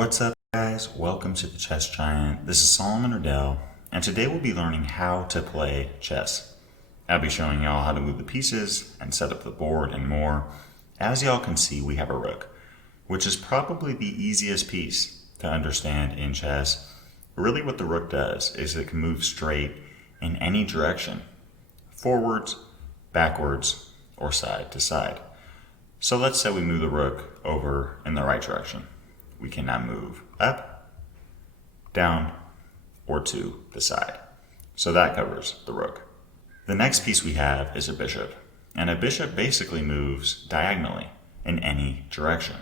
What's up, guys? Welcome to the Chess Giant. This is Solomon Riddell, and today we'll be learning how to play chess. I'll be showing y'all how to move the pieces and set up the board and more. As y'all can see, we have a rook, which is probably the easiest piece to understand in chess. Really what the rook does is it can move straight in any direction, forwards, backwards, or side to side. So let's say we move the rook over in the right direction. We cannot move up, down, or to the side. So that covers the rook. The next piece we have is a bishop. And a bishop basically moves diagonally in any direction.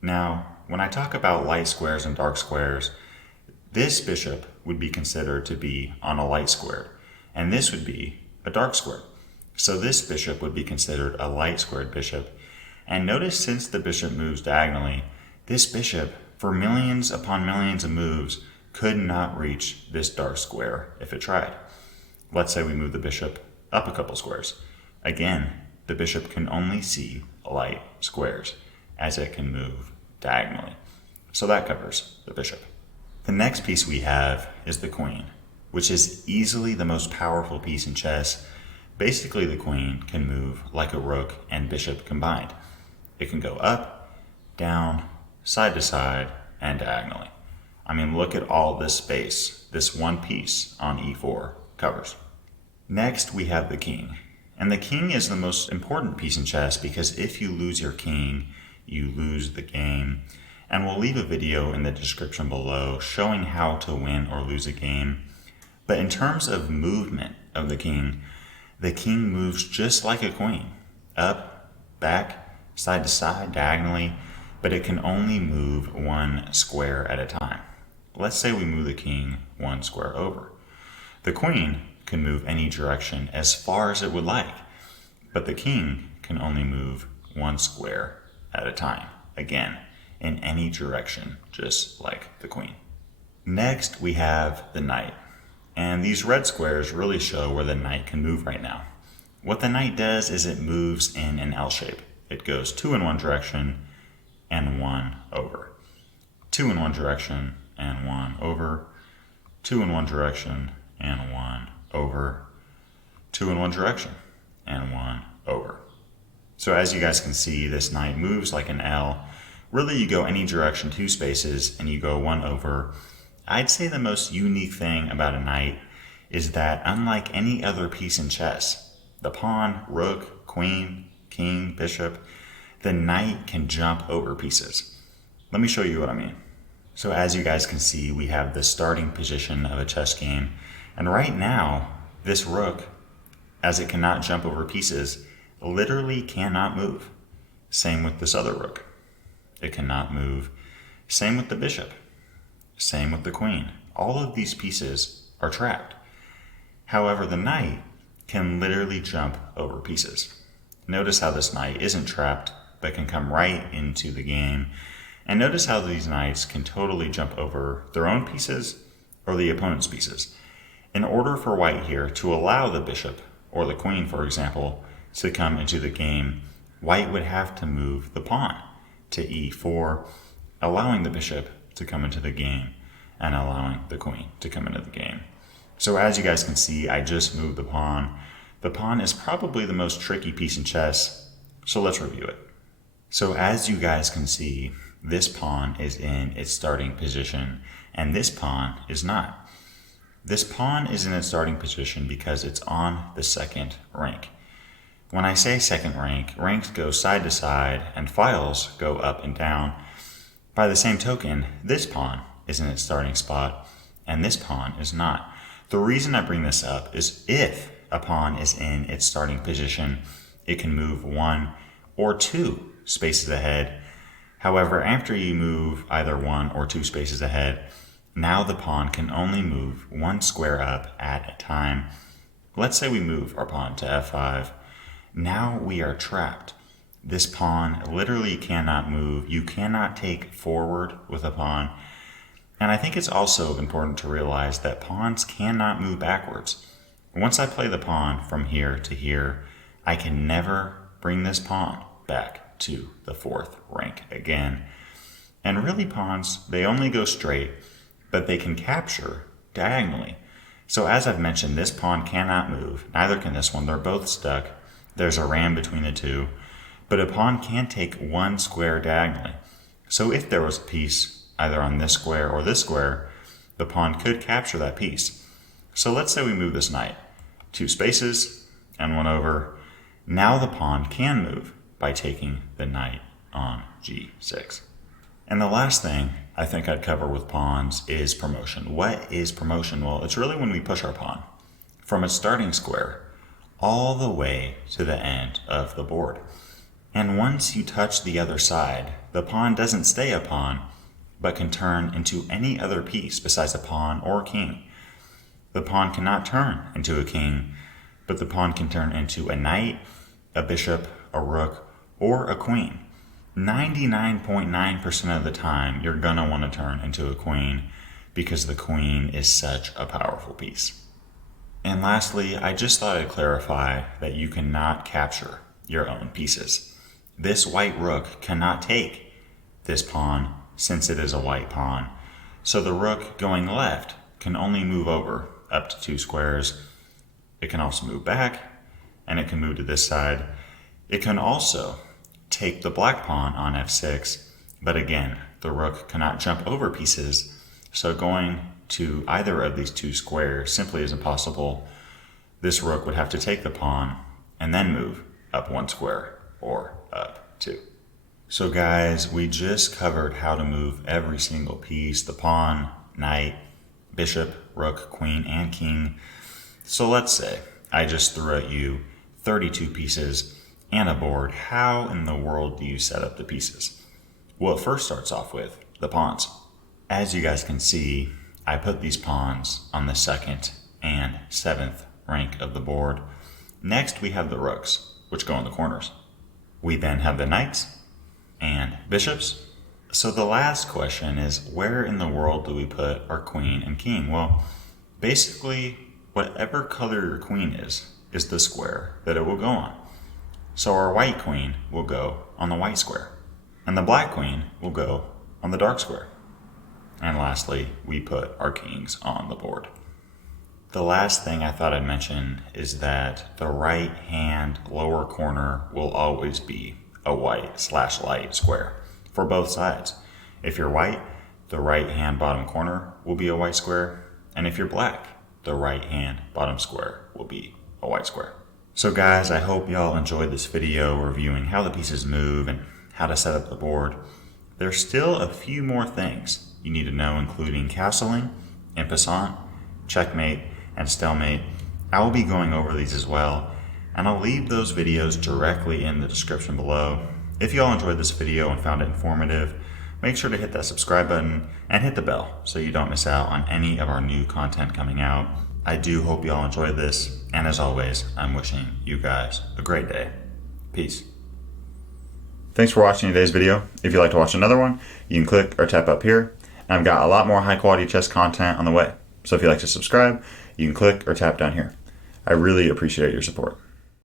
Now, when I talk about light squares and dark squares, this bishop would be considered to be on a light square, and this would be a dark square. So this bishop would be considered a light squared bishop. And notice since the bishop moves diagonally, this bishop, for millions upon millions of moves, could not reach this dark square if it tried. Let's say we move the bishop up a couple squares. Again, the bishop can only see light squares as it can move diagonally. So that covers the bishop. The next piece we have is the queen, which is easily the most powerful piece in chess. Basically, the queen can move like a rook and bishop combined. It can go up, down, side to side, and diagonally. I mean, look at all this space this one piece on e4 covers. Next, we have the king. And the king is the most important piece in chess because if you lose your king, you lose the game. And we'll leave a video in the description below showing how to win or lose a game. But in terms of movement of the king moves just like a queen, up, back, side to side, diagonally, but it can only move one square at a time. Let's say we move the king one square over. The queen can move any direction as far as it would like, but the king can only move one square at a time, again, in any direction, just like the queen. Next, we have the knight, and these red squares really show where the knight can move right now. What the knight does is it moves in an L shape. It goes 2 in one direction, and 1 over. 2 in one direction and 1 over. 2 in one direction and 1 over. 2 in one direction and 1 over. So as you guys can see, this knight moves like an L. Really, you go any direction 2 spaces and you go 1 over. I'd say the most unique thing about a knight is that unlike any other piece in chess, the pawn, rook, queen, king, bishop, the knight can jump over pieces. Let me show you what I mean. So as you guys can see, we have the starting position of a chess game. And right now, this rook, as it cannot jump over pieces, literally cannot move. Same with this other rook. It cannot move. Same with the bishop. Same with the queen. All of these pieces are trapped. However, the knight can literally jump over pieces. Notice how this knight isn't trapped, but can come right into the game. And notice how these knights can totally jump over their own pieces or the opponent's pieces. In order for white here to allow the bishop, or the queen for example, to come into the game, white would have to move the pawn to e4, allowing the bishop to come into the game and allowing the queen to come into the game. So as you guys can see, I just moved the pawn. The pawn is probably the most tricky piece in chess, so let's review it. So as you guys can see, this pawn is in its starting position, and this pawn is not. This pawn is in its starting position because it's on the second rank. When I say second rank, ranks go side to side, and files go up and down. By the same token, this pawn is in its starting spot, and this pawn is not. The reason I bring this up is if a pawn is in its starting position, it can move 1 or 2 spaces ahead. However, after you move either 1 or 2 spaces ahead, now the pawn can only move 1 square up at a time. Let's say we move our pawn to f5. Now we are trapped. This pawn literally cannot move. You cannot take forward with a pawn. And I think it's also important to realize that pawns cannot move backwards. Once I play the pawn from here to here, I can never bring this pawn back to the 4th rank again. And really pawns, they only go straight, but they can capture diagonally. So as I've mentioned, this pawn cannot move, neither can this one, they're both stuck. There's a ram between the two, but a pawn can take one square diagonally. So if there was a piece either on this square or this square, the pawn could capture that piece. So let's say we move this knight 2 spaces and 1 over. Now the pawn can move by taking the knight on g6. And the last thing I think I'd cover with pawns is promotion. What is promotion? Well, it's really when we push our pawn from its starting square all the way to the end of the board. And once you touch the other side, the pawn doesn't stay a pawn, but can turn into any other piece besides a pawn or a king. The pawn cannot turn into a king, but the pawn can turn into a knight, a bishop, a rook, or a queen. 99.9% of the time, you're gonna want to turn into a queen because the queen is such a powerful piece. And lastly, I just thought I'd clarify that you cannot capture your own pieces. This white rook cannot take this pawn since it is a white pawn. So the rook going left can only move over up to 2 squares. It can also move back, and it can move to this side. It can also take the black pawn on f6, but again, the rook cannot jump over pieces, so going to either of these 2 squares simply isn't possible. This rook would have to take the pawn and then move up 1 square or up 2. So guys, we just covered how to move every single piece, the pawn, knight, bishop, rook, queen, and king. So let's say I just threw at you 32 pieces and a board. How in the world do you set up the pieces? Well, it first starts off with the pawns. As you guys can see, I put these pawns on the 2nd and 7th rank of the board. Next, we have the rooks, which go in the corners. We then have the knights and bishops. So the last question is, where in the world do we put our queen and king? Well, basically, whatever color your queen is the square that it will go on. So our white queen will go on the white square, and the black queen will go on the dark square. And lastly, we put our kings on the board. The last thing I thought I'd mention is that the right hand lower corner will always be a white/light square for both sides. If you're white, the right hand bottom corner will be a white square, and if you're black, the right hand bottom square will be a white square. So guys, I hope y'all enjoyed this video reviewing how the pieces move and how to set up the board. There's still a few more things you need to know, including castling, and passant, checkmate, and stalemate. I will be going over these as well, and I'll leave those videos directly in the description below. If y'all enjoyed this video and found it informative, make sure to hit that subscribe button and hit the bell so you don't miss out on any of our new content coming out. I do hope y'all enjoyed this, and as always, I'm wishing you guys a great day. Peace. Thanks for watching today's video. If you'd like to watch another one, you can click or tap up here, and I've got a lot more high quality chess content on the way. So if you'd like to subscribe, you can click or tap down here. I really appreciate your support.